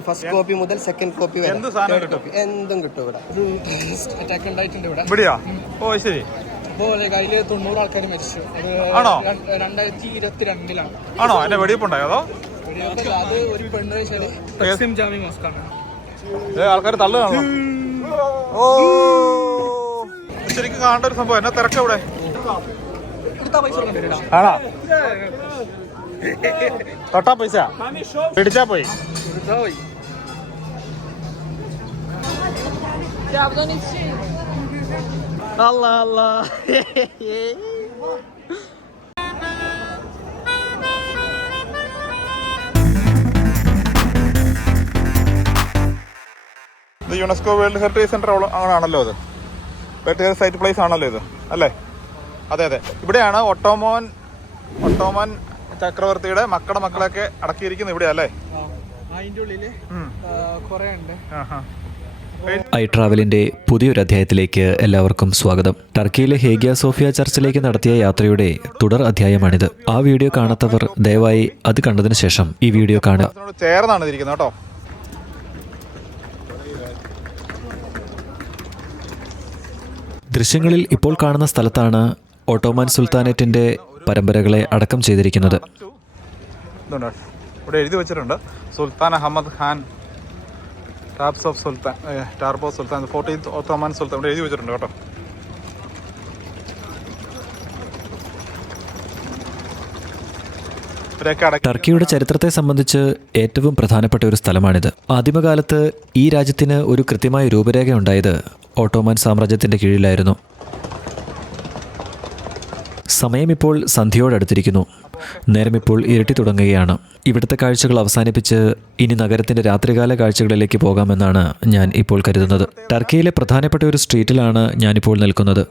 First copy മുതൽ second copy വരെ. എന്ത് സാധനം കിട്ടും? എന്തും കിട്ടും ഇവിടെ. ഒരു അറ്റാക്ക് ഉണ്ടായിട്ടുണ്ട് ഇവിടെ. ഇവിടെയാ? ഓ ശരി. അപ്പോൾ അതിൽ തൊണ്ണൂറ് ആൾക്കാർ മരിച്ചു. അത് ആണോ? രണ്ട്- രണ്ടായിരത്തി ഇരുപത്തി രണ്ടിലാണ് ആണോ എന്റെ വെടിയപ്പുണ്ടായോ അതോ? അത് ഒരു പെണ്ണ് വെച്ചാൽ തക്സിം ജാമി മസ്കാണ് ആൾക്കാർ തള്ളു ഓ. ശരിക്കും കാണേണ്ട ഒരു സംഭവം. എന്നാ തിരക്ക ഇവിടെ ആണോ? തൊട്ടാ പൈസ പിടിച്ചാ പോയി. കൊടുത്താ için. Allah Allah. ഇത് യുനെസ്കോ വേൾഡ് ഹെറിറ്റേജ് സെന്റർ ആണല്ലോ ഇത് വേൾഡ് സൈറ്റ് പ്ലേസ് ആണല്ലോ ഇത് അല്ലേ അതെ അതെ ഇവിടെയാണ് ഒട്ടോമോൻ ഒട്ടോമോൻ ചക്രവർത്തിയുടെ മക്കളുടെ മക്കളൊക്കെ അടക്കിയിരിക്കുന്നത് ഇവിടെ അല്ലേ അതിന്റെ ഉള്ളിൽ കുറേ ഉണ്ട്. ഐ ട്രാവലിന്റെ പുതിയൊരു അധ്യായത്തിലേക്ക് എല്ലാവർക്കും സ്വാഗതം. ടർക്കിയിലെ ഹേഗിയ സോഫിയ ചർച്ചിലേക്ക് നടത്തിയ യാത്രയുടെ തുടർ അധ്യായമാണിത്. ആ വീഡിയോ കാണാത്തവർ ദയവായി അത് കണ്ടതിന് ശേഷം ഈ വീഡിയോ കാണുക. ചേർന്നാണ് ഇരിക്കുന്നത് കേട്ടോ. ദൃശ്യങ്ങളിൽ ഇപ്പോൾ കാണുന്ന സ്ഥലത്താണ് ഓട്ടോമാൻ സുൽത്താനേറ്റിന്റെ പരമ്പരകളെ അടക്കം ചെയ്തിരിക്കുന്നത്. ഇവിടെ എഴുതി വെച്ചിട്ടുണ്ട്. സുൽത്താൻ അഹമ്മദ് ഖാൻ ടാപ്സ് ഓഫ് സുൽത്താൻ ടാർബോ സുൽത്താൻ ഫോർട്ടീൻത്ത് ഓത്തോമാൻ സുൽത്താൻ ഇവിടെ എഴുതി വെച്ചിട്ടുണ്ട് കേട്ടോ. ടർക്കിയുടെ ചരിത്രത്തെ സംബന്ധിച്ച് ഏറ്റവും പ്രധാനപ്പെട്ട ഒരു സ്ഥലമാണിത്. ആദ്യമകാലത്ത് ഈ രാജ്യത്തിന് ഒരു കൃത്യമായ രൂപരേഖ ഉണ്ടായത് ഓട്ടോമാൻ സാമ്രാജ്യത്തിന്റെ കീഴിലായിരുന്നു. സമയം ഇപ്പോൾ സന്ധ്യയോടടുത്തിരിക്കുന്നു. നേരം ഇപ്പോൾ ഇരട്ടി തുടങ്ങുകയാണ്. ഇവിടുത്തെ കാഴ്ചകൾ അവസാനിപ്പിച്ച് ഇനി നഗരത്തിന്റെ രാത്രികാല കാഴ്ചകളിലേക്ക് പോകാമെന്നാണ് ഞാൻ ഇപ്പോൾ കരുതുന്നത്. ടർക്കിയിലെ പ്രധാനപ്പെട്ട ഒരു സ്ട്രീറ്റിലാണ് ഞാനിപ്പോൾ നിൽക്കുന്നത്.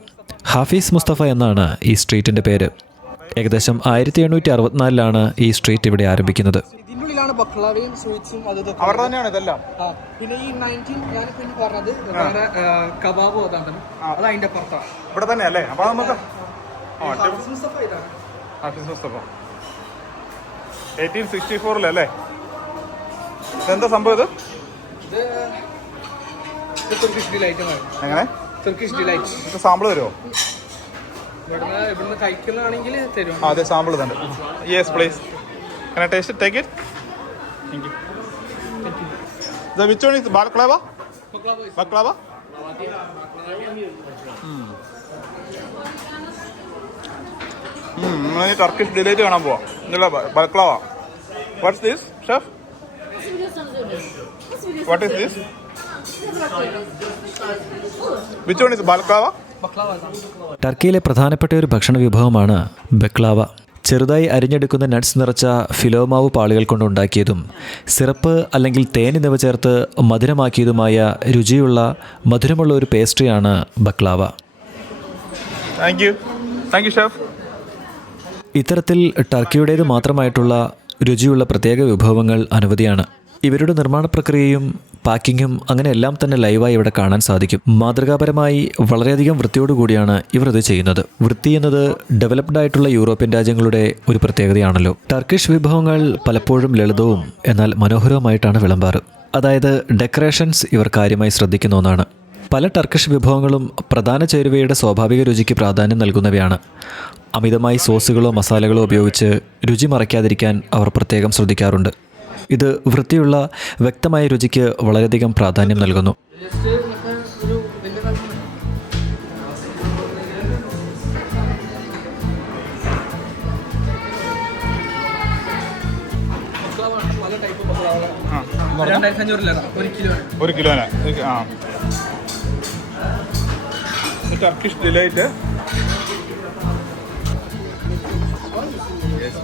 ഹാഫീസ് മുസ്തഫ എന്നാണ് ഈ സ്ട്രീറ്റിന്റെ പേര്. ഏകദേശം ആയിരത്തി എണ്ണൂറ്റി അറുപത്തിനാലിലാണ് ഈ സ്ട്രീറ്റ് ഇവിടെ ആരംഭിക്കുന്നത്. ഇതിന്റെ ഉള്ളിലാണ് ബക്ലാവയും സ്വീറ്റ്സും അത് അവിടെ തന്നെയാണ് ഇതെല്ലാം. പിന്നെ ഈ നയന്റീൻ ഞാൻ ഇനി പറഞ്ഞത് കബാബും കബാബ് അതാണ് അത് അതിന്റെ പുറത്താണ്. ഇവിടെ തന്നെ അല്ലേ അപ്പൊ നമുക്ക് ഹാഫിസ് മുസ്തഫ ഇതാണ്. Hafiz Mustafa. എയ്റ്റീൻ സിക്സ്റ്റി ഫോറിലല്ലേ? ഇതെന്താ സംഭവം ഇത്? എങ്ങനെ? സാമ്പിൾ തരുമോ അതെ സാമ്പിൾ തന്നെ yes please taste take it which one is balklava baklava Turkish delight കാണാൻ പോവാം. ഇല്ല baklava what's this chef what is this which one is baklava ടർക്കിയിലെ പ്രധാനപ്പെട്ട ഒരു ഭക്ഷണ വിഭവമാണ് ബക്ലാവ ചെറുതായി അരിഞ്ഞെടുക്കുന്ന നട്സ് നിറച്ച ഫിലോമാവ് പാളികൾ കൊണ്ടുണ്ടാക്കിയതും സിറപ്പ് അല്ലെങ്കിൽ തേൻ എന്നിവ ചേർത്ത് മധുരമാക്കിയതുമായ രുചിയുള്ള മധുരമുള്ള ഒരു പേസ്ട്രിയാണ് baklava thank you thank you chef ഇത്തരത്തിൽ ടർക്കിയുടേത് മാത്രമായിട്ടുള്ള രുചിയുള്ള പ്രത്യേക വിഭവങ്ങൾ അനവധിയാണ്. ഇവരുടെ നിർമ്മാണ പ്രക്രിയയും പാക്കിങ്ങും അങ്ങനെ എല്ലാം തന്നെ ലൈവായി ഇവിടെ കാണാൻ സാധിക്കും. മാതൃകാപരമായി വളരെയധികം വൃത്തിയോടുകൂടിയാണ് ഇവർ ഇത് ചെയ്യുന്നത്. വൃത്തി എന്നത് ഡെവലപ്ഡ് ആയിട്ടുള്ള യൂറോപ്യൻ രാജ്യങ്ങളുടെ ഒരു പ്രത്യേകതയാണല്ലോ. ടർക്കിഷ് വിഭവങ്ങൾ പലപ്പോഴും ലളിതവും എന്നാൽ മനോഹരവുമായിട്ടാണ് വിളമ്പാറ്. അതായത് ഡെക്കറേഷൻസ് ഇവർ കാര്യമായി ശ്രദ്ധിക്കുന്ന ഒന്നാണ്. പല ടർക്കിഷ് വിഭവങ്ങളും പ്രധാന ചേരുവയുടെ സ്വാഭാവിക രുചിക്ക് പ്രാധാന്യം നൽകുന്നവയാണ്. അമിതമായി സോസുകളോ മസാലകളോ ഉപയോഗിച്ച് രുചി മറയ്ക്കാതിരിക്കാൻ അവർ പ്രത്യേകം ശ്രദ്ധിക്കാറുണ്ട്. ഇത് വൃത്തിയുള്ള വ്യക്തമായ രുചിക്ക് വളരെയധികം പ്രാധാന്യം നൽകുന്നു. ഒരു Turkish delight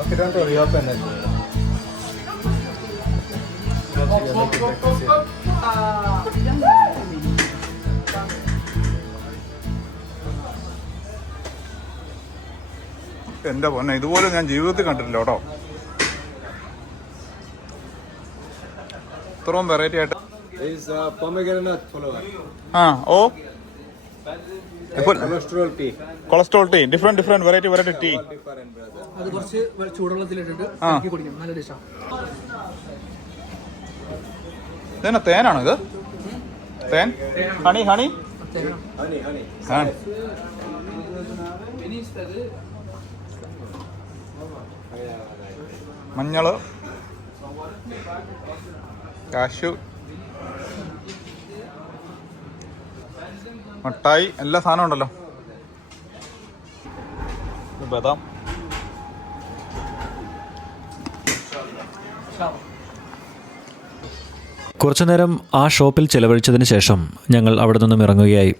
Okay, don't reopen really it. Oh, oh, oh, oh, oh, oh, oh. എന്റെ പൊന്നെ ഇതുപോലെ ഞാൻ ജീവിതത്തിൽ കണ്ടില്ല കേട്ടോ ഇത്രയും വെറൈറ്റി ആയിട്ട് ആ ഓ Cholesterol tea cholesterol tea different different variety variety tea. അത്. കുറച്ച് ചൂടുവെള്ളത്തിലിട്ടിട്ട്. കുടിക്കണം. നല്ല ഡിഷാണ് ഇതന്നെ തേനാണോ ഇത്? തേൻ? Honey honey. മഞ്ഞൾ. കാശു. മട്ടായി എല്ലാ സാധനം ഉണ്ടല്ലോ. ബദാം. കുറച്ചു നേരം ആ ഷോപ്പിൽ ചെലവഴിച്ചതിന് ശേഷം ഞങ്ങൾ അവിടെ നിന്നും ഇറങ്ങുകയായി.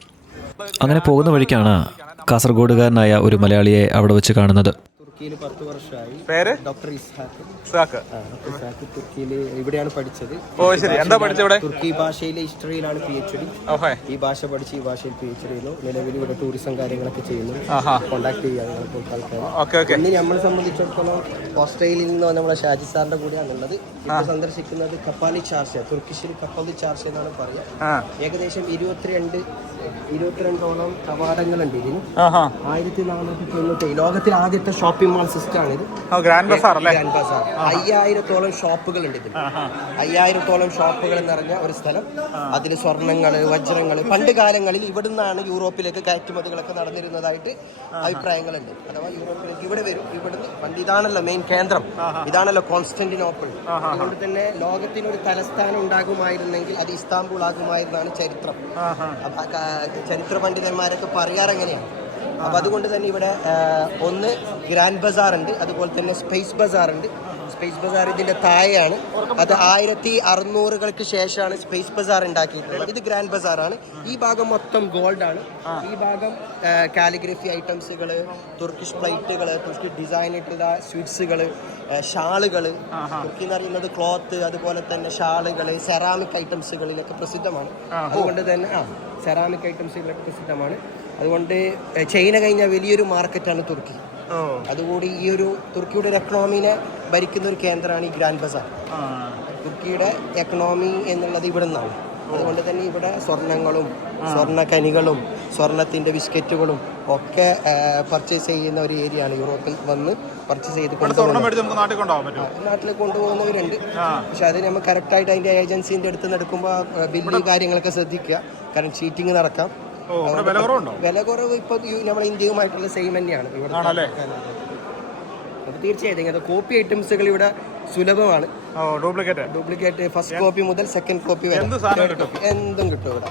അങ്ങനെ പോകുന്ന വഴിക്കാണ് കാസർഗോഡുകാരനായ ഒരു മലയാളിയെ അവിടെ വെച്ച് കാണുന്നത്. തുർക്കിയിൽ പത്ത് വർഷമായി പേര്? ഡോക്ടർ ഇസ്ഹാഖ് ഇസാക്ക് ആ, ഡോക്ടർ തുർക്കിയിൽ ഇവിടെയാണ് പഠിച്ചത്. ഓ ശരി. എന്താ പഠിച്ചത് ഇവിടെ? തുർക്കി ഭാഷയിലെ ഹിസ്റ്ററിയിലാണ് പി എച്ച് ഡി. ഈ ഭാഷ പഠിച്ച് ഈ ഭാഷയിൽ പി എച്ച് ഡി ചെയ്യുന്നു. നിലവിൽ ഇവിടെ ടൂറിസം കാര്യങ്ങളൊക്കെ ചെയ്യുന്നു. കോണ്ടാക്ട് ചെയ്യാൻ ഇനി ആൾക്കാർ നമ്മളെ സംബന്ധിച്ചിടത്തോളം ഓസ്ട്രേലിയയിൽ നിന്ന് നമ്മളെ ഷാജി സാറിന്റെ കൂടെയാണുള്ളത് ഇപ്പൊ സന്ദർശിക്കുന്നത് കപ്പാലി ചാർച്ച തുർക്കിഷിൽ കപ്പാലി ചാർച്ച എന്നാണ് പറയുക. ഏകദേശം ഇരുപത്തിരണ്ട് ഇരുപത്തിരണ്ടോളം കവാടങ്ങളുണ്ട് ഇതിന് ആയിരത്തി നാനൂറ്റി തൊണ്ണൂറ്റി ലോകത്തിലെ ആദ്യത്തെ ഷോപ്പിംഗ് മാൾ സിസ്റ്റം ആണ് ഇത്. ഗ്രാൻഡ് ബസാർ ഗ്രാൻഡ് ബസാർ അയ്യായിരത്തോളം ഷോപ്പുകൾ ഉണ്ട് ഇതിൽ. അയ്യായിരത്തോളം ഷോപ്പുകൾ നിറഞ്ഞ ഒരു സ്ഥലം. അതിൽ സ്വർണങ്ങൾ വജ്രങ്ങൾ പണ്ട് കാലങ്ങളിൽ ഇവിടുന്നാണ് യൂറോപ്പിലേക്ക് കയറ്റുമതികളൊക്കെ നടന്നിരുന്നതായിട്ട് അഭിപ്രായങ്ങളുണ്ട്. അഥവാ യൂറോപ്പിലേക്ക് ഇവിടെ വരും. ഇവിടുന്ന് പണ്ട് ഇതാണല്ലോ മെയിൻ കേന്ദ്രം. ഇതാണല്ലോ കോൺസ്റ്റന്റിനോപ്പിൾ. അതുകൊണ്ട് തന്നെ ലോകത്തിനൊരു തലസ്ഥാനം ഉണ്ടാകുമായിരുന്നെങ്കിൽ അത് ഇസ്താംബൂൾ ആകുമായിരുന്നാണ് ചരിത്രം. ചരിത്ര പണ്ഡിതന്മാരൊക്കെ പറയാറ് എങ്ങനെയാണ് അപ്പോൾ അതുകൊണ്ട് തന്നെ ഇവിടെ ഒന്ന് ഗ്രാൻഡ് ബസാർ ഉണ്ട് അതുപോലെ തന്നെ സ്പേസ് ബസാർ ഉണ്ട്. സ്പേസ് ബസാർ ഇതിന്റെ താഴെയാണ്. അത് ആയിരത്തി അറുന്നൂറുകൾക്ക് ശേഷമാണ് സ്പേസ് ബസാർ ഉണ്ടാക്കിയിട്ടുള്ളത്. ഇത് ഗ്രാൻഡ് ബസാർ ആണ്. ഈ ഭാഗം മൊത്തം ഗോൾഡ് ആണ്. ഈ ഭാഗം കാലിഗ്രഫി ഐറ്റംസുകൾ തുർക്കിഷ് പ്ലേറ്റുകൾ തുർക്കി ഡിസൈൻ ഇട്ടുള്ള സ്വീറ്റ്സുകൾ ഷാളുകൾ തുർക്കി എന്ന് പറയുന്നത് ക്ലോത്ത് അതുപോലെ തന്നെ ഷാളുകൾ സെറാമിക് ഐറ്റംസുകളിലൊക്കെ പ്രസിദ്ധമാണ്. അതുകൊണ്ട് തന്നെ ആ. സെറാമിക് ഐറ്റംസ് ഇലക്ട്രിസിറ്റമാണ് അതുകൊണ്ട് ചൈന കഴിഞ്ഞ വലിയൊരു മാർക്കറ്റാണ് തുർക്കി. അതുകൂടി ഈ ഒരു തുർക്കിയുടെ ഒരു എക്കണോമിനെ ഭരിക്കുന്ന ഒരു കേന്ദ്രമാണ് ഈ ഗ്രാൻഡ് ബസാർ തുർക്കിയുടെ എക്കണോമി എന്നുള്ളത് ഇവിടെ നിന്നാണ് അതുകൊണ്ട് തന്നെ ഇവിടെ സ്വർണങ്ങളും സ്വർണ കനികളും സ്വർണത്തിന്റെ ബിസ്ക്കറ്റുകളും ഒക്കെ പർച്ചേസ് ചെയ്യുന്ന ഒരു ഏരിയ ആണ് യൂറോപ്പിൽ വന്ന് പർച്ചേസ് ചെയ്ത് നാട്ടിൽ കൊണ്ടുപോകുന്നവരുണ്ട്. പക്ഷെ അത് നമ്മൾ കറക്റ്റായിട്ട് അതിന്റെ ഏജൻസിന്റെ അടുത്ത് നടക്കുമ്പോൾ എടുക്കുമ്പോൾ ബില്ല് കാര്യങ്ങളൊക്കെ ശ്രദ്ധിക്കുക. കാരണം ചീറ്റിംഗ് നടക്കാം. വില കുറവ് ഇപ്പൊ നമ്മുടെ ഇന്ത്യയുമായിട്ടുള്ള സെയിം തന്നെയാണ്. ഇവിടെ തീർച്ചയായിട്ടും കോപ്പി ഐറ്റംസുകൾ ഇവിടെ സുലഭമാണ്. ഡ്യൂപ്ലിക്കേറ്റ്. ഡ്യൂപ്ലിക്കേറ്റ് ഫസ്റ്റ് കോപ്പി മുതൽ സെക്കൻഡ് കോപ്പി വരെ. എന്ത് കിട്ടും? ഇവിടെ.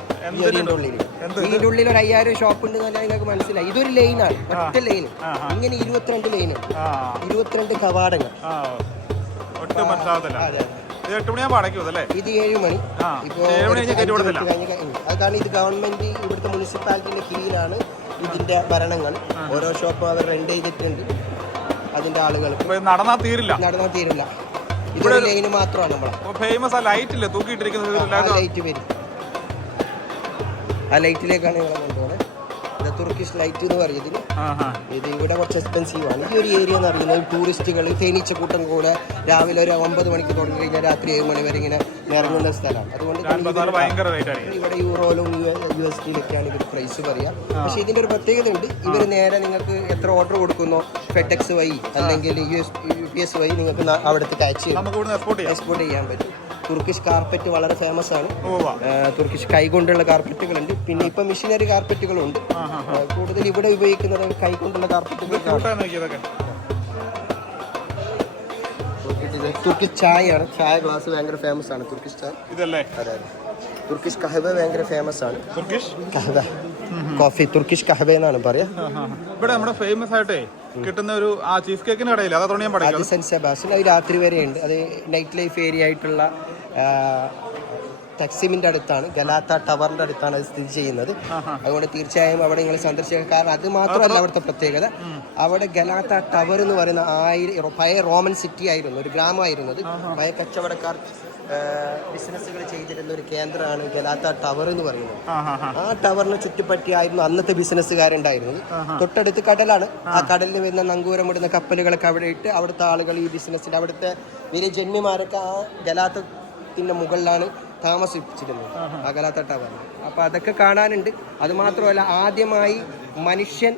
ഇതിന്റെ ഉള്ളിൽ എന്ത് ഉള്ളിൽ ഒരു അയ്യായിരം ഷോപ്പ് ഉണ്ട് എന്നല്ല നിങ്ങൾക്ക് മനസ്സിലായി. ഇതൊരു ലൈനാണ് ഒറ്റ ലൈൻ ഇങ്ങനെ ഇരുപത്തിരണ്ട് ആ. ഇരുപത്തിരണ്ട് കവാടങ്ങൾ. ഒട്ടും മനസ്സിലാവത്തില്ല. അതെ ഇത് ഏഴ് മണി. ആ ഇപ്പോ ഏഴ് മണി ഒരു കഴിഞ്ഞ് കയറ്റി അഞ്ച് കൊടുത്തില്ല മിനിറ്റ് കഴിഞ്ഞ് കഴിഞ്ഞു. അത് കാരണം ഇത് ഗവൺമെന്റ് ഇവിടുത്തെ മുനിസിപ്പാലിറ്റിന്റെ കീഴിലാണ് ഇതിന്റെ ഭരണങ്ങൾ. ഓരോ ഷോപ്പും അവർ റെന്റ് ചെയ്തിട്ടുണ്ട്. അതിന്റെ ആളുകൾ നടന്നാ തീരില്ല. നടന്നാ തീരില്ല. ഇതൊരു ലൈന് മാത്രമാണ് നമ്മളെ. ഫേമസ് ആ ലൈറ്റ് ഇല്ലേ തൂക്കിയിട്ടിരിക്കുന്നത് ലൈറ്റ് വരും. ആ ലൈറ്റിലേക്കാണ് ഞങ്ങളെ കൊണ്ടുപോകുന്നത് ഇത് തുർക്കിഷ് ലൈറ്റ് എന്ന് പറയും ഇതിന്. ആഹാ ഇത് ഇവിടെ കുറച്ച് എക്സ്പെൻസീവ് ആണ്. ഈ ഒരു ഏരിയ എന്ന് പറയുന്നത് ടൂറിസ്റ്റുകൾ തേനീച്ചക്കൂട്ടം കൂടെ രാവിലെ ഒരു ഒമ്പത് മണിക്ക് തുടങ്ങി കഴിഞ്ഞാൽ രാത്രി ഏഴ് മണി വരെ ഇങ്ങനെ ഇറങ്ങുന്ന സ്ഥലമാണ്. അതുകൊണ്ട് ഇവിടെ യൂറോയിലും യു എസ് ടിയിലൊക്കെയാണ് ഇവർ പ്രൈസ് പറയുക പക്ഷേ ഇതിന്റെ ഒരു പ്രത്യേകത ഉണ്ട് ഇവർ നേരെ നിങ്ങൾക്ക് എത്ര ഓർഡർ കൊടുക്കുന്നോ ഫെഡെക്സ് വഴി അല്ലെങ്കിൽ U S U P S വഴി നിങ്ങൾക്ക് അവിടുത്തെ കാച്ച് എക്സ്പോർട്ട് ചെയ്യാം. എക്സ്പോർട്ട് ചെയ്യാൻ പറ്റും. തുർക്കിഷ് കാർപ്പറ്റ് വളരെ ഫേമസ് ആണ്. തുർക്കിഷ് കൈകൊണ്ടുള്ള കാർപ്പറ്റുകളുണ്ട് പിന്നെ ഇപ്പൊ മെഷീനറി കാർപ്പറ്റുകളുണ്ട് കൂടുതൽ ഇവിടെ ഉപയോഗിക്കുന്നത് കൈകൊണ്ടുള്ള കാർപ്പറ്റുകൾ തുർക്കിഷ് ചായ ചായയാണ്. ചായ ഗ്ലാസ് ഭയങ്കര ഫേമസ് ആണ്. തുർക്കിഷ് ചായ. ഇതല്ലേ? അതെ തുർക്കിഷ് കഹവ ഭയങ്കര ഫേമസ് ആണ്. തുർക്കിഷ് കഹവ. കോഫി തുർക്കിഷ് കഹവ എന്നാണ് പറയാ. ഇവിടെ നമ്മുടെ ഫേമസ് ആയിട്ടേ കിട്ടുന്ന ഒരു ആ ചീസ് കേക്കിന് കടയില്ല? അതാ തുടങ്ങിയാൽ അത് പഠിക്കാം? Saint Sebastian. അത് രാത്രി വരെ ഉണ്ട്. അത് നൈറ്റ് ലൈഫ് ഏരിയ ആയിട്ടുള്ള ആ, ടെക്സിമിന്റെ അടുത്താണ്. ഗലാത്ത ടവറിന്റെ അടുത്താണ് അത് സ്ഥിതി ചെയ്യുന്നത്. അതുകൊണ്ട് തീർച്ചയായും അവിടെ നിങ്ങൾ സന്ദർശിക്കുക കാരണം അത് മാത്രമല്ല അവിടുത്തെ പ്രത്യേകത. അവിടെ ഗലാത്ത ടവർ എന്ന് പറയുന്ന ആയിരം പഴയ റോമൻ സിറ്റി ആയിരുന്നു. ഒരു ഗ്രാമമായിരുന്നു അത് പഴയ കച്ചവടക്കാർ ബിസിനസ്സുകൾ ചെയ്തിരുന്ന ഒരു കേന്ദ്രമാണ് ഗലാത്ത ടവർ എന്ന് പറയുന്നത്. ആ ടവറിന് ചുറ്റിപ്പറ്റിയായിരുന്നു അന്നത്തെ ബിസിനസ്സുകാരുണ്ടായിരുന്നത്. തൊട്ടടുത്ത് കടലാണ്. ആ. കടലിൽ വരുന്ന നങ്കൂരം നങ്കൂരമിടുന്ന കപ്പലുകളൊക്കെ അവിടെ ഇട്ട് അവിടുത്തെ ആളുകൾ ഈ ബിസിനസ്സിന്റെ അവിടുത്തെ വലിയ ജന്മിമാരൊക്കെ ആ ഗലാത്തത്തിന്റെ മുകളിലാണ് താമസിച്ചിരുന്നത്. ആ ഗലാത്ത ടവർ. അപ്പൊ അതൊക്കെ കാണാനുണ്ട്. അത് മാത്രമല്ല ആദ്യമായി മനുഷ്യൻ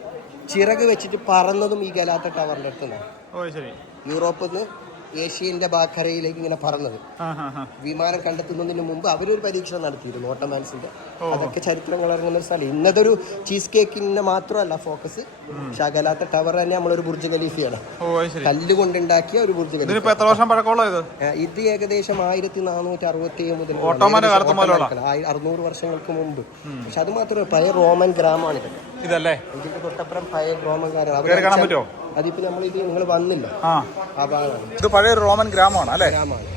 ചിറക് വെച്ചിട്ട് പറന്നതും ഈ ഗലാത്ത ടവറിന്റെ അടുത്തുനിന്നാണ്. യൂറോപ്പിൽ നിന്ന് ഏഷ്യന്റെ ബാക്കരയിലേക്ക് ഇങ്ങനെ പറഞ്ഞത് വിമാനം കണ്ടെത്തുന്നതിന് മുമ്പ് അവരൊരു പരീക്ഷണം നടത്തിയിരുന്നു ഓട്ടോമാൻസിന്റെ അതൊക്കെ ചരിത്രങ്ങൾ ഇറങ്ങുന്ന ഒരു സ്ഥലം. ഇന്നതൊരു ചീസ് കേക്കിന്റെ മാത്രമല്ല ഫോക്കസ്. ശകലാത്ത ടവർ തന്നെ നമ്മളൊരു ബുർജ് ഖലീഫയാണ്. കല്ല് കൊണ്ടുണ്ടാക്കിയ ഒരു ബുർജ് ഖലീഫ. ഇത്? ഏകദേശം ആയിരത്തി നാനൂറ്റി അറുപത്തി ഏഴ് മുതൽ അറുന്നൂറ് വർഷങ്ങൾക്ക് മുമ്പ്. പക്ഷെ അത് മാത്രമല്ല പഴയ റോമൻ ഗ്രാമമാണ് ഇതല്ലേ? ഇതിന്റെ തൊട്ടപ്പുറം പഴയ റോമൻ ഗ്രാമം അതിപ്പോ നമ്മൾ ഇത് നിങ്ങൾ വന്നില്ല. ആ. ഭാഗമാണ്. ഇത് പഴയ റോമൻ ഗ്രാമമാണ് അല്ലേ? ഗ്രാമമാണ്.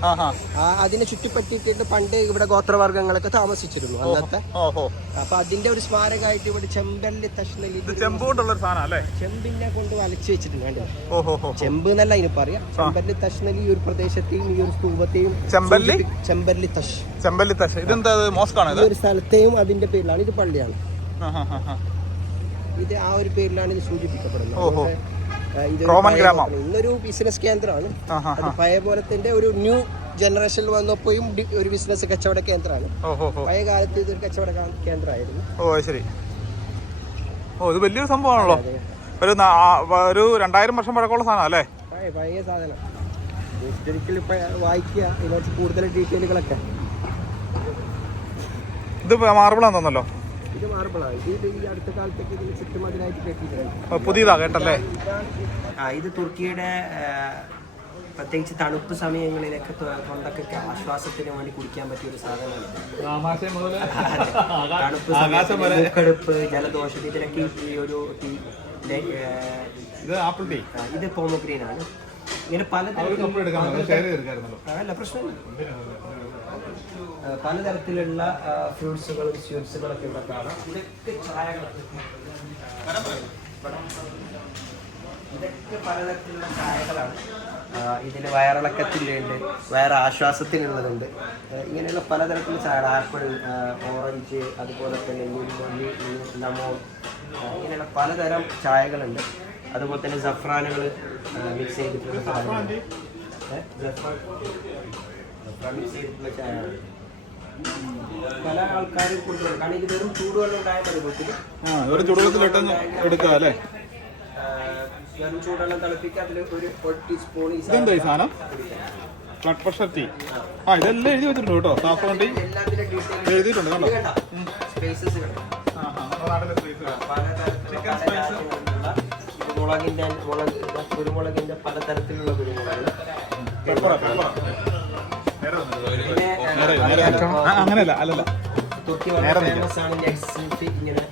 ആ അതിനെ ചുറ്റിപ്പറ്റിയിട്ട് പണ്ട് ഇവിടെ ഗോത്രവർഗങ്ങളൊക്കെ താമസിച്ചിരുന്നു അന്നത്തെ. അപ്പൊ അതിന്റെ ഒരു സ്മാരകമായിട്ട് ഇവിടെ ചെമ്പല്ലി തഷ്ണലി ഇത് ചെമ്പ് കൊണ്ടുള്ള ഒരു സാധനം ചെമ്പിനെ കൊണ്ട് വലച്ചു വെച്ചിട്ടുണ്ട് ചെമ്പ് എന്നല്ല അതിന് പറയാം. ചെമ്പല്ലി തഷ്ണലി ഈ ഒരു പ്രദേശത്തെയും ഈ ഒരു സ്തൂപത്തെയും ചെമ്പല്ലി? ചെമ്പല്ലി തഷ്. ചെമ്പല്ലി തഷ്. ഇതെന്താ മോസ്കാണ് ഈ ഒരു സ്ഥലത്തെയും അതിന്റെ പേരിലാണ് ഇത് പള്ളിയാണ്. ഇത് ആ ഒരു പേരിലാണ് ഇത് സൂചിപ്പിക്കപ്പെടുന്നത്. റോമൻ ഗ്രാമം. ഇന്നൊരു ബിസിനസ് കേന്ദ്രമാണ്. പഴയ പോലത്തിന്റെ ഒരു ന്യൂ ജനറേഷനിൽ വന്നപ്പോഴും ഒരു ബിസിനസ് കച്ചവട കേന്ദ്രമാണ്. പഴയ കാലത്ത് ഇതൊരു കച്ചവട കേന്ദ്രമായിരുന്നു. ഓ ശരി. ഓ ഇത് വലിയൊരു സംഭവമാണല്ലോ. ഒരു ഒരു രണ്ടായിരം വർഷം പഴക്കമുള്ള സാധനം അല്ലേ? പഴയ സാധനം. ഹിസ്റ്ററിക്കൽ വായിക്കുക ഇതിനകത്ത് കൂടുതൽ ഡീറ്റെയിലുകളൊക്കെ ഇത് മാർബിളാന്ന് തോന്നല്ലോ ഇത് മാർബിളാണ്. ഇത് ഈ അടുത്ത കാലത്തേക്ക് ഇതിന് ചുറ്റുമതിനായിട്ട് കെട്ടിയിട്ടുണ്ട്. ഓ, പുതിയതാ കേട്ടല്ലേ ആ ഇത് തുർക്കിയുടെ പ്രത്യേകിച്ച് തണുപ്പ് സമയങ്ങളിലൊക്കെ തൊണ്ടക്കൊക്കെ ആശ്വാസത്തിന് വേണ്ടി കുടിക്കാൻ പറ്റിയ ഒരു സാധനമാണ് തണുപ്പ് സമയത്ത് ജലദോഷം ഇതിനൊക്കെ ഈ ഒരു ടീ. ഇത് പോമഗ്രീൻ ആണ് ഇങ്ങനെ പല അല്ല പ്രശ്നമില്ല. പലതരത്തിലുള്ള ഫ്രൂട്ട്സുകളും സ്വീറ്റ്സുകളൊക്കെ ഇവിടെ കാണാം. ഇതൊക്കെ ചായകളൊക്കെ ഇതൊക്കെ പലതരത്തിലുള്ള ചായകളാണ്. ഇതിൽ വയറിളക്കത്തിന്റെ ഉണ്ട് വയറ് ആശ്വാസത്തിനുള്ളതുണ്ട് ആ, ഇങ്ങനെയുള്ള പലതരത്തിലുള്ള ചായ ആപ്പിൾ ഓറഞ്ച് അതുപോലെ തന്നെ ലമോൺ ആ, ഇങ്ങനെയുള്ള പലതരം ചായകളുണ്ട്. അതുപോലെ തന്നെ സഫ്രാനുകൾ മിക്സ് ചെയ്തിട്ടുള്ള ചായ മിക്സ് ചെയ്തിട്ടുള്ള ചായയാണ് പല ആൾക്കാരും കൊണ്ടുവരും കാരണം ഇത് വെറും ചൂടുവെള്ളം ഉണ്ടായാൽ മതി വീട്ടിൽ ആ ഒരു അല്ലേ വെറും ചൂടുവെള്ളം തിളപ്പിക്കുക അതിൽ ഒരു ഒരു ടീസ്പൂൺ ഈ ഇതെന്താ ഈ സാധനം ബ്ലഡ് പ്രഷർ ടീ ആ ഇതെല്ലാം എഴുതി വെച്ചിട്ടുണ്ട് കേട്ടോ സാഫ്രോൺ ടീ എല്ലാത്തിന്റെ ഇത് എഴുതിയിട്ടുണ്ട് കണ്ടോ സ്പേസസ് കണ്ടോ കുരുമുളകിന്റെ മുളക് കുരുമുളകിന്റെ പലതരത്തിലുള്ള കുരുമുളക് പെപ്പറാ, പെപ്പറാ. അങ്ങനെയല്ല അല്ലല്ല തുർക്കി വളരെ ഫേമസ് ആണ് നെക്സ്റ്റ് ഇങ്ങനെ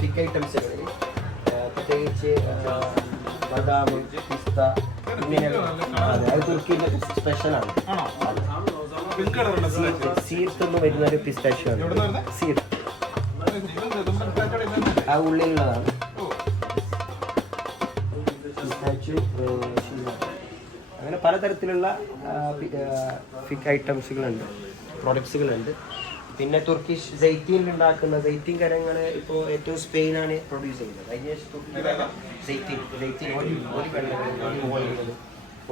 ഫിക്ക് ഐറ്റംസുകളിൽ പ്രത്യേകിച്ച് ആ, ബദാം പിസ്ത ഇങ്ങനെയുള്ള അതെ അത് തുർക്കിയിലെ സ്പെഷ്യലാണ് ആണോ പിങ്ക് കളർ ഉണ്ട് സീർത്ത് എന്ന് വരുന്ന ഒരു പിസ്താഷ്യോ ആണ് സീർത്ത് ഇതെന്ത്? നമ്മുടെ കച്ചവടം ഇതെന്ത്? ആ ഉള്ളിലുള്ളതാണ്. പിസ്താച്ചു അങ്ങനെ പലതരത്തിലുള്ള ഫിക് ഐറ്റംസുകളുണ്ട് പ്രോഡക്ട്സുകളുണ്ട് പിന്നെ തുർക്കിഷ് ജൈത്തീൻ ഉണ്ടാക്കുന്ന ജൈത്തീൻ കരങ്ങൾ ഇപ്പോൾ ഏറ്റവും സ്പെയിനാണ് പ്രൊഡ്യൂസ് ചെയ്യുന്നത്. ഒലിവ് ഓയിലുകൾ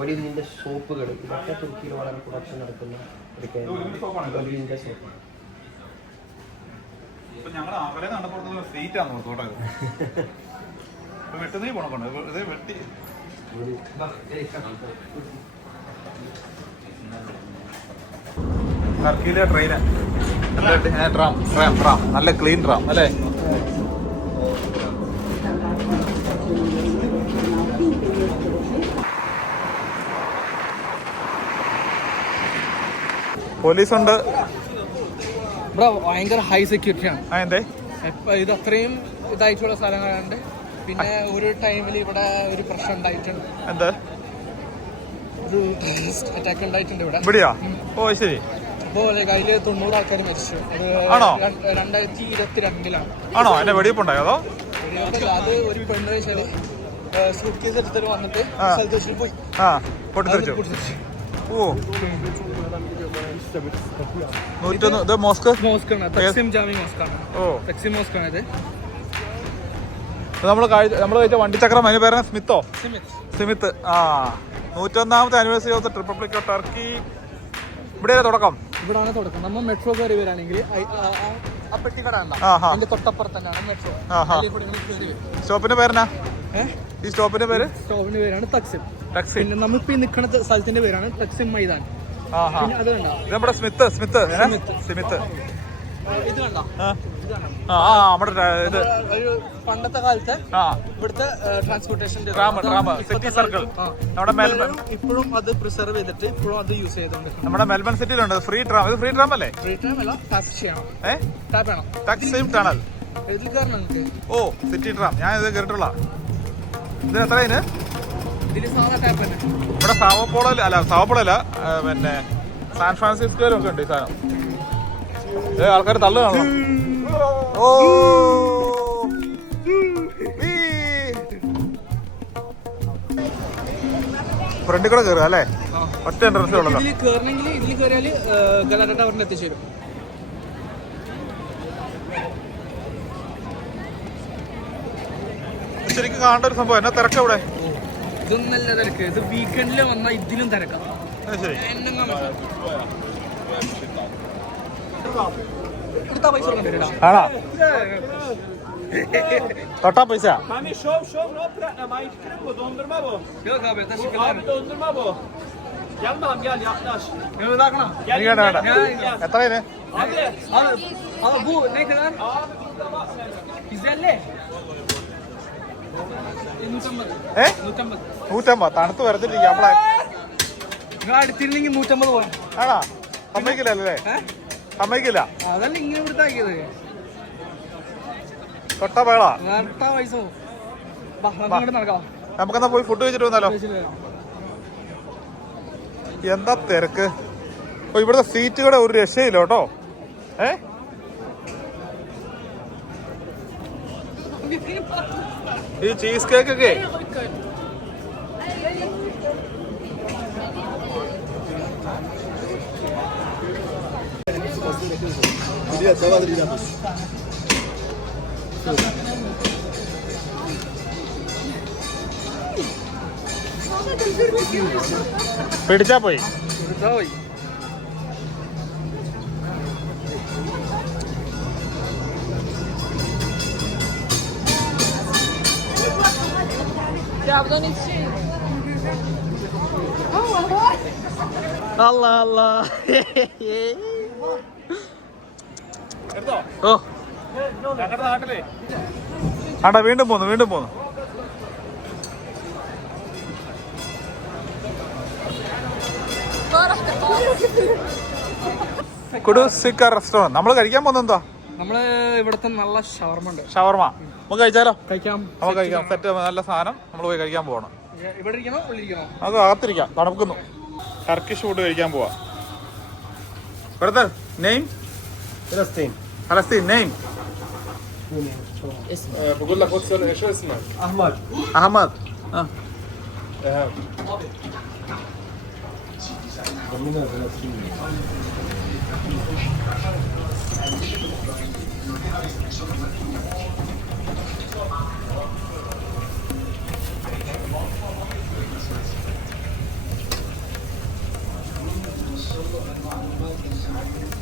ഒലിവിന്റെ സോപ്പുകൾ ഇതൊക്കെ തുർക്കിയിൽ വളരെ പ്രൊഡക്ഷൻ നടക്കുന്ന ഒരു സോപ്പ്. ഞങ്ങൾ അകലെ നടപ്പുറത്തുള്ള സീറ്റാന്ന് തോട്ടം വെട്ടുന്നേ പോണ ഇത് വെട്ടി ടർക്കിയിലെ ട്രെയിന് ട്രാം ട്രാം ട്രാം നല്ല ക്ലീൻ ട്രാം അല്ലേ? പോലീസുണ്ട്. ഭയങ്കര ഹൈ സെക്യൂരിറ്റിയാണ് ആ എന്തേ? ഇപ്പൊ ഇത് അത്രയും ഇതായിട്ടുള്ള സ്ഥലങ്ങളുണ്ട് പിന്നെ ഒരു ടൈമിൽ ഇവിടെ ഒരു പ്രശ്നം ഉണ്ടായിട്ടുണ്ട്. എന്താ? ഒരു ടെററിസ്റ്റ് അറ്റാക്ക് ഉണ്ടായിട്ടുണ്ട് ഇവിടെ. ഇവിടെയാ? ഓ ശരി. ഇതുപോലെ കയ്യിൽ തൊണ്ണൂറ് ആൾക്കാർ മരിച്ചു. അത് ആണോ? രണ്ട്- രണ്ടായിരത്തി ഇരുപത്തി രണ്ടിലാണ് ആണോ എന്നെ വെടിയപ്പുണ്ടായോ അതോ? അത് ഒരു പെണ്ണ് വെച്ചാൽ കേസ് എടുത്തിട്ട് വന്നിട്ട് ആ. സ്ഥലത്ത് വെച്ചിട്ട് പോയി. ആ പൊട്ടിത്തെറിച്ചു. ഓ. നൂറ്റൊന്ന് ഇത് മോസ്ക്? മോസ്ക് ആണ് തക്സിം ജാമി മോസ്ക് ആണ് ഓ. തക്സിം മോസ്ക് ആണ് ഇത്. നമ്മൾ നമ്മൾ കഴിച്ച വണ്ടിച്ചക്രം അതിന് പേരാണ് സ്മിത്തോ? സിമിത്ത്. ആ. നൂറ്റൊന്നാമത്തെ anniversary of the republic of Turkey ഇവിടെ തുടക്കം? ഇവിടാണ് തുടക്കം. നമ്മൾ മെട്രോ കയറി വരാണെങ്കിൽ ആ- പെട്ടിക്കട. അതിന്റെ തൊട്ടപ്പുറത്ത് തന്നെയാണ് മെട്രോ സ്റ്റോപ്പിന്റെ പേരെന്നാ? ഈ സ്റ്റോപ്പിന്റെ പേര്? സ്റ്റോപ്പിന്റെ പേരാണ് തക്സിം. ടാക്സി പിന്നെ നമ്മളിപ്പോ നിൽക്കുന്ന സ്ഥലത്തിന്റെ പേരാണ് തക്സിം മൈതാൻ. ഇത് നമ്മുടെ സ്മിത്ത് സ്മിത്ത്. സ്മിത്ത്. ഇത് കണ്ടോ? ആ. നമ്മുടെ ഇത്. പണ്ടത്തെ കാലത്തെ ഇവിടുത്തെ ട്രാൻസ്പോർട്ടേഷൻ സിറ്റി സർക്കിൾ നമ്മുടെ മെൽബൺ. ഇപ്പോഴും അത് പ്രിസർവ് ചെയ്തിട്ട് ഇപ്പോഴും അത് യൂസ് നമ്മുടെ മെൽബൺ സിറ്റിയിലുണ്ട്. ഫ്രീ ട്രാം ഇത് ഫ്രീ ട്രാം അല്ലേ? ഫ്രീ ട്രാം അല്ല ടാപ്പ് ചെയ്യണം. ഏ? ടാപ്പ് ചെയ്യണം ടാക്സിം ടണൽ ഓ സിറ്റി ട്രാം ഞാൻ ഇത് കേട്ടിട്ടുള്ള. ഇതിന് എത്ര ഇവിടെ സാവപ്പോള അല്ല സാവപ്പോള അല്ല പിന്നെ സാൻ ഫ്രാൻസിസ്കോയിലൊക്കെ ഉണ്ട് ഈ സാധനം. ആൾക്കാർ തള്ളു കാണണം ഓ. ഫ്രണ്ടിൽ കൂടെ കയറുക അല്ലേ? ഒറ്റ എൻട്രൻസ് ഉള്ളല്ലോ. ഇതിൽ കയറിയാൽ ഗലാട്ട എത്തിച്ചേരും ശരിക്കും കാണേണ്ട ഒരു സംഭവം. എന്നാ തിരക്ക് ഇവിടെ ഇതൊന്നല്ല തിരക്ക്. ഇത് വീക്കെൻഡിൽ വന്നാൽ ഇതിലും തിരക്കാം. അത് ശരി എന്നെങ്ങാൻ പറ്റില്ല. എടുത്താ പൈസ കൊടുക്കാൻ തരൂടാ. ആണോ തൊട്ടാ പൈസ Yok abi teşekkürler. Yok bakma. എനിക്ക് വേണ്ട വേണ്ട എത്ര ഇതിന് Abi, abi bu ne kadar? 150. നൂറ്റമ്പത്. ഏ? നൂറ്റമ്പത്. നൂറ്റമ്പത്. തണുത്ത് വരത്തിരിക്കുക നമ്മളെ നിങ്ങൾ അടുത്തിരുന്നെങ്കിൽ നൂറ്റമ്പത് പോകാൻ ആണോ? സമ്മതിക്കില്ല അല്ലേ? ഏഹ് സമ്മതിക്കില്ല. അതല്ല ഇങ്ങനെ ഇവിടുത്തെ ആക്കിയത്. തൊട്ട പേള നേരത്തെ പൈസ നമുക്കെന്നാ പോയി ഫുഡ് കഴിച്ചിട്ട് വന്നാലോ. എന്താ തിരക്ക്? ഓ ഇവിടുത്തെ സീറ്റുകളെ ഒരു രക്ഷയില്ല കേട്ടോ. ഏ? ഈ ചീസ് കേക്ക് ഒക്കെ പിടിച്ചാ പോയി ഇവിടുത്തെ പോയി. Allah Allah. ഓ ആണ്ടാ വീണ്ടും പോന്നു വീണ്ടും പോന്നു. കുടു സിക്ക റെസ്റ്റോറന്റ്. നമ്മൾ കഴിക്കാൻ പോകുന്നത് എന്താ നമ്മൾ ഇവിടുത്തെ നല്ല ഷവർമ ഉണ്ട് ഷവർമ. നമുക്ക് കഴിച്ചാലോ? കഴിക്കാം. നമുക്ക് കഴിക്കാം. സെറ്റ് നല്ല സാധനം. നമ്മൾ പോയി കഴിക്കാൻ പോകണം. ഇവിടെ ഇരിക്കണോ? ഉള്ളിരിക്കണോ നമുക്ക് അകത്തിരിക്കാം. തണുക്കുന്നു. ടർക്കിഷ് ഫുഡ് കഴിക്കാൻ പോവാ. Brother name فلسطين نيم اسمه بقول لك واتس إيش اسمك؟ أحمد أحمد آه إيهاب Thank you.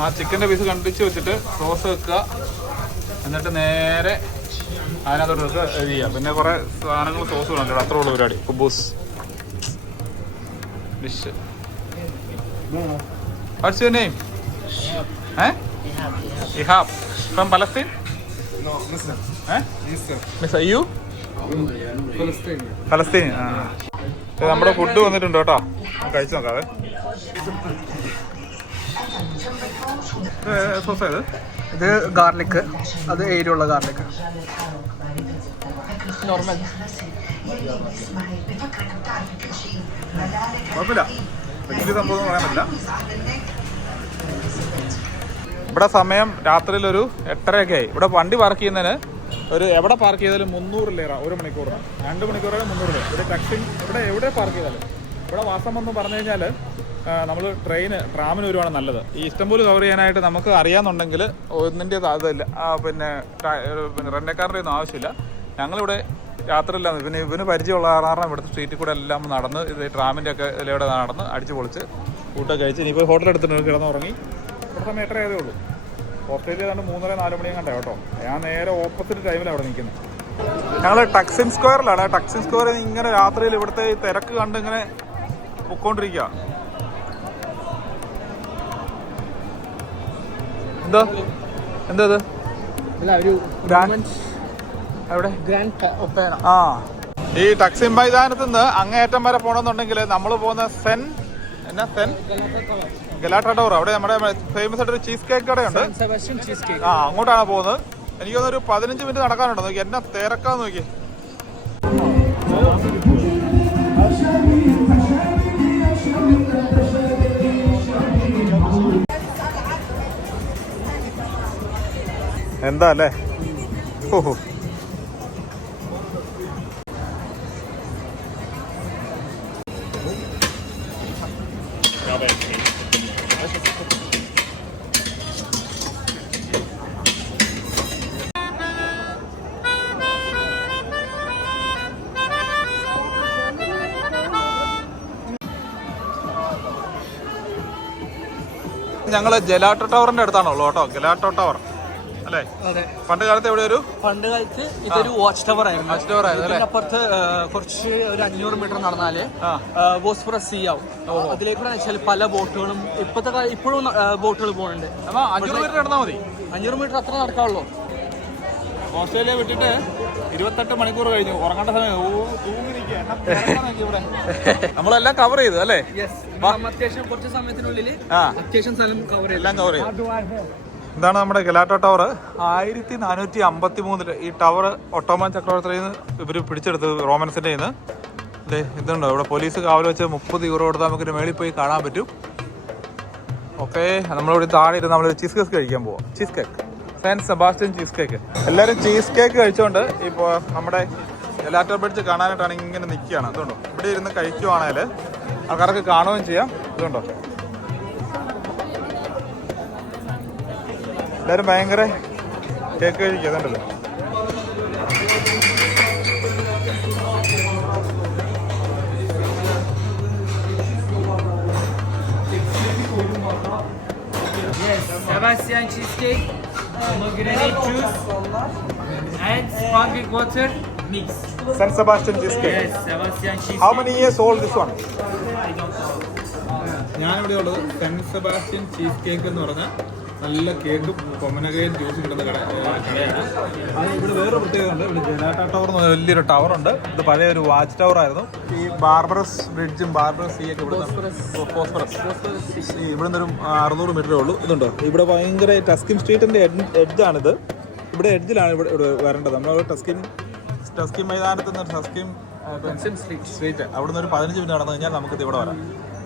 ആ ചിക്കന്റെ പീസ് കണ്ടിച്ച് വെച്ചിട്ട് റോസ് വെക്കുക. എന്നിട്ട് നേരെ അതിനകത്തോട്ട് ഇത് പിന്നെ കുറേ സാധനങ്ങൾ സോസ് വേണം അത്ര ഉള്ള പരിപാടി. കുബൂസ്. ഡിഷ് വാട്ട്സ് യുവർ നെയിം ഏ ഇഹാബ് ഫ്രം പലസ്തീൻ. ഫലസ്തീൻ ആ. നമ്മുടെ ഫുഡ് വന്നിട്ടുണ്ട് കേട്ടോ. കഴിച്ചു നോക്കാവേ സോസ് ഇത്? ഇത് ഗാർലിക് അത് എരിവുള്ള ഗാർലിക് നോർമൽ കുഴപ്പമില്ല. വലിയ സംഭവം ഇവിടെ സമയം രാത്രിയിൽ ഒരു എട്ടരയൊക്കെ ആയി ഇവിടെ വണ്ടി പാർക്ക് ചെയ്യുന്നതിന് ഒരു എവിടെ പാർക്ക് ചെയ്താലും മുന്നൂറ് ലേറ ഒരു മണിക്കൂറിന്. രണ്ട് മണിക്കൂറാണ് മുന്നൂറ് രൂപ ഇവിടെ ടാക്സി ഇവിടെ എവിടെ പാർക്ക് ചെയ്താലും. ഇവിടെ വാസം എന്ന് പറഞ്ഞു കഴിഞ്ഞാൽ നമ്മൾ ട്രെയിന് ട്രാമിന് വരുവാണ് നല്ലത്. ഈ ഇഷ്ടംപോലെ കവർ ചെയ്യാനായിട്ട് നമുക്ക് അറിയാമെന്നുണ്ടെങ്കിൽ ഒന്നിന്റെ അതില്ല. പിന്നെ പിന്നെ റെന്റക്കാരുടെ ഒന്നും ആവശ്യമില്ല. ഞങ്ങളിവിടെ രാത്രിയില്ല പിന്നെ ഇവന് പരിചയമുള്ള കാരണം ഇവിടുത്തെ സ്ട്രീറ്റിൽ കൂടെ എല്ലാം നടന്ന് ഇത് ട്രാമിന്റെ ഒക്കെ ഇതിലൂടെ നടന്ന് അടിച്ച് പൊളിച്ച് ഫുഡൊക്കെ കഴിച്ച് ഇനിയിപ്പോൾ ഹോട്ടൽ എടുത്തിട്ട് കിടന്നുറങ്ങി. ഇവിടെ സമയം എട്ടര ആയതേ ഉള്ളൂ. ഓസ്ട്രേലിയ ഏതാണ്ട് മൂന്നര നാല് മണിയും കണ്ടേ കേട്ടോ. ഞാൻ നേരെ ഓപ്പോസിറ്റ് ടൈമിലാണ് അവിടെ നിൽക്കുന്നത് ഞങ്ങൾ ടക്സിൻ സ്ക്വയറിലാണ് ടക്സിൻ സ്ക്വയറിൽ ഇങ്ങനെ രാത്രിയിൽ ഇവിടുത്തെ തിരക്ക് കണ്ട് ഇങ്ങനെ പൊക്കോണ്ടിരിക്കുക എന്താ? എന്താ ഇത്? എവിടെ ആ. ഈ ടക്സിം മൈതാനത്ത് നിന്ന് അങ്ങേയറ്റം വരെ പോകണമെന്നുണ്ടെങ്കിൽ നമ്മൾ പോകുന്ന സെൻ എന്നാ സെൻ? ഗലാട്ട ടവർ അവിടെ നമ്മുടെ ഫേമസ് ആയിട്ടൊരു ചീസ് കേക്ക് കടയുണ്ട് സെബാസ്റ്റ്യൻ ചീസ് കേക്ക് ആ അങ്ങോട്ടാണ് പോകുന്നത്. എനിക്ക് തോന്നുന്നു ഒരു പതിനഞ്ച് മിനിറ്റ് നടക്കാനുണ്ടോ. നോക്കി എന്നാ തിരക്കാന്ന് നോക്കി. എന്താ അല്ലേ ഓഹോ. ഞങ്ങൾ ജലാട്ടോ ടവറിന്റെ അടുത്താണുള്ളൂ കേട്ടോ ജലാട്ടോ ടവർ. അല്ലേ? അതെ. പണ്ട് കാലത്ത് എവിടെ ഒരു? പണ്ട് കാലത്ത് ഇതൊരു വാച്ച് ടവർ ആയിരുന്നു. വാച്ച് ടവർ ആയിരുന്നു അപ്പുറത്ത് കുറച്ച് ഒരു അഞ്ഞൂറ് മീറ്റർ നടന്നാൽ. ബോസ്ഫറസ് സീ ആവും. അതിലേക്കൂടെ വെച്ചാൽ പല ബോട്ടുകളും ഇപ്പോഴത്തെ ഇപ്പോഴും ബോട്ടുകൾ പോകുന്നുണ്ട്. അപ്പൊ അഞ്ഞൂറ് മീറ്റർ നടന്നാൽ മതി. അഞ്ഞൂറ് മീറ്റർ അത്ര നടക്കാവുള്ളൂ. ഓസ്ട്രേലിയ വിട്ടിട്ട് ഇരുപത്തെട്ട് മണിക്കൂർ കഴിഞ്ഞു. ഉറങ്ങേണ്ട സമയം. ഓ ഇവിടെ. നമ്മളെല്ലാം കവർ ചെയ്തു അല്ലേ? അത്യാവശ്യം കുറച്ച് സമയത്തിനുള്ളിൽ ആ. അത്യാവശ്യം സ്ഥലം കവർ ചെയ്തു. എല്ലാം കവർ ചെയ്തു. ഇതാണ് നമ്മുടെ ഗലാട്ടോ ടവർ ആയിരത്തി നാനൂറ്റി അമ്പത്തി മൂന്നിൽ ഈ ടവർ ഒട്ടോമൻ ചക്രവർത്തിയിൽ നിന്ന് ഇവർ പിടിച്ചെടുത്ത് റോമൻസിന്റെ നിന്ന് ദേ ഇതുണ്ടോ? ഇവിടെ പോലീസ് കാവൽ വെച്ച് മുപ്പത് യൂറോ കൊടുത്താൽ നമുക്ക് മേളിൽ പോയി കാണാൻ പറ്റും. ഓക്കെ നമ്മളിവിടെ താഴെ ഇരുന്ന് നമ്മളൊരു ചീസ് കേക്ക് കഴിക്കാൻ പോവാം. Cheese cake. Saint Sebastian cheesecake. എല്ലാവരും ചീസ് കേക്ക് കഴിച്ചുകൊണ്ട് ഇപ്പോൾ നമ്മുടെ ഗലാറ്റോ ബ്രിഡ്ജ് കാണാനായിട്ടാണ് ഇങ്ങനെ നിൽക്കുകയാണ് അതുകൊണ്ടോ ഇവിടെ ഇരുന്ന് കഴിക്കുവാണെങ്കിൽ ആൾക്കാർക്ക് കാണുകയും ചെയ്യാം. ഇതുണ്ടോ? എല്ലാവരും ഭയങ്കര കേക്ക് കഴിക്കുക അതുണ്ടല്ലോ Sebastian cheesecake, pomegranate juice, and sparkling water mix. Saint Sebastian cheesecake Yes, Sebastian cheesecake. How many years old this one I don't know. ഞാനിവിടെ ഉള്ളത് സെന്റ് സെബാസ്റ്റ്യൻ ചീസ് കേക്ക് എന്ന് പറഞ്ഞ നല്ല കേക്കും കൊമനകയും ജ്യൂസ് കിട്ടുന്ന കട കടയാണ്. അത് ഇവിടെ വേറെ പ്രത്യേകത ഉണ്ട് ഇവിടെ ജലാട്ട ടവർ എന്ന് വലിയൊരു ടവർ ഉണ്ട്. ഇത് പഴയ ഒരു വാച്ച് ടവർ ആയിരുന്നു. ഈ ബാർബറസ് ബ്രിഡ്ജും ബാർബറസ് സീ ഒക്കെ ഇവിടെ ഫോസ്ഫറസ്. ഈ ഇവിടെ നിന്നൊരു അറുന്നൂറ് മീറ്ററേ ഉള്ളൂ. ഇതുണ്ടോ? ഇവിടെ ഭയങ്കര ടസ്കിൻ സ്ട്രീറ്റിന്റെ എഡ്ജാണിത്. ഇവിടെ എഡ്ജിലാണ് ഇവിടെ ഇവിടെ വരേണ്ടത്. നമ്മൾ ടസ്കിൻ ടസ്കിൻ മൈതാനത്ത് നിന്ന് ടസ്കിൻ സ്ട്രീറ്റ്. അവിടെ നിന്ന് ഒരു പതിനഞ്ച് മിനിറ്റ് നടന്നു കഴിഞ്ഞാൽ നമുക്ക് ഇവിടെ വരാം.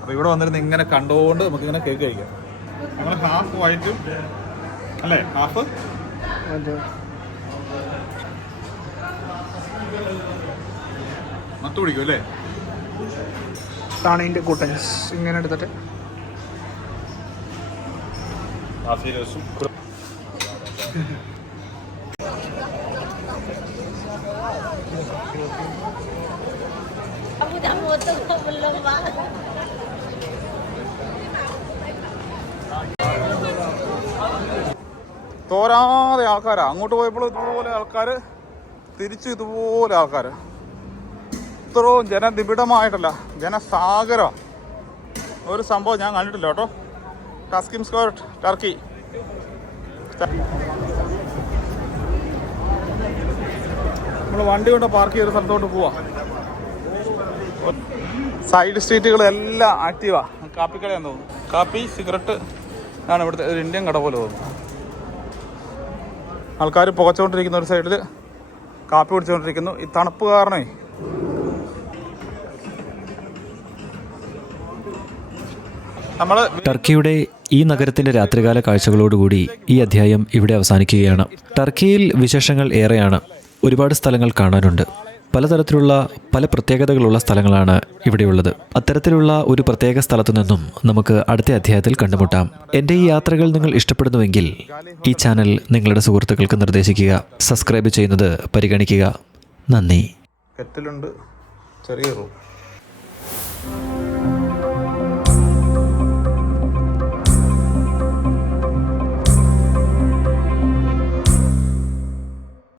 അപ്പോൾ ഇവിടെ വന്നിരുന്ന് ഇങ്ങനെ കണ്ടുകൊണ്ട് നമുക്ക് ഇങ്ങനെ കേക്ക് കഴിക്കാം. നമ്മൾ ഹാഫ് വൈറ്റും അല്ലേ? ഹാഫ് മത്ത് പിടിക്കും അല്ലേ? കൂട്ടൻസ്. ഇങ്ങനെ എടുത്തിട്ട്. Kamu tak mau തോരാതെ ആൾക്കാരാണ് അങ്ങോട്ട് പോയപ്പോൾ ഇതുപോലെ ആൾക്കാർ തിരിച്ചു ഇതുപോലെ ആൾക്കാർ ഇത്രയും ജനനിബിഡമായിട്ടല്ല ജനസാഗരം. ഒരു സംഭവം ഞാൻ കണ്ടിട്ടില്ല കേട്ടോ. Taksim square Turkey. നമ്മൾ വണ്ടി കൊണ്ട് പാർക്ക് ചെയ്ത സ്ഥലത്തോട്ട് പോവാ. സൈഡ് സ്ട്രീറ്റുകളെല്ലാം ആക്റ്റീവാ. കാപ്പിക്കടയാന്ന് തോന്നുന്നു. കാപ്പി സിഗരറ്റ് ആണ് ഇവിടുത്തെ ഒരു ഇന്ത്യൻ കട പോലെ തോന്നുന്നു. ആൾക്കാർ പുകച്ചുകൊണ്ടിരിക്കുന്ന ഒരു സൈഡിൽ കാപ്പി കുടിച്ചുകൊണ്ടിരിക്കുന്നു. ഈ തണുപ്പ് കാരണമേ. ടർക്കിയുടെ ഈ നഗരത്തിന്റെ രാത്രികാല കാഴ്ചകളോടുകൂടി ഈ അധ്യായം ഇവിടെ അവസാനിക്കുകയാണ്. ടർക്കിയിൽ വിശേഷങ്ങൾ ഏറെയാണ്. ഒരുപാട് സ്ഥലങ്ങൾ കാണാനുണ്ട്. പലതരത്തിലുള്ള പല പ്രത്യേകതകളുള്ള സ്ഥലങ്ങളാണ് ഇവിടെയുള്ളത്. അത്തരത്തിലുള്ള ഒരു പ്രത്യേക സ്ഥലത്തു നിന്നും നമുക്ക് അടുത്ത അധ്യായത്തിൽ കണ്ടുമുട്ടാം. എന്റെ ഈ യാത്രകൾ നിങ്ങൾ ഇഷ്ടപ്പെടുന്നുവെങ്കിൽ ഈ ചാനൽ നിങ്ങളുടെ സുഹൃത്തുക്കൾക്ക് നിർദ്ദേശിക്കുക സബ്സ്ക്രൈബ് ചെയ്യുന്നത് പരിഗണിക്കുക. നന്ദി. കെറ്റലുണ്ട് ചെറിയ റൂം.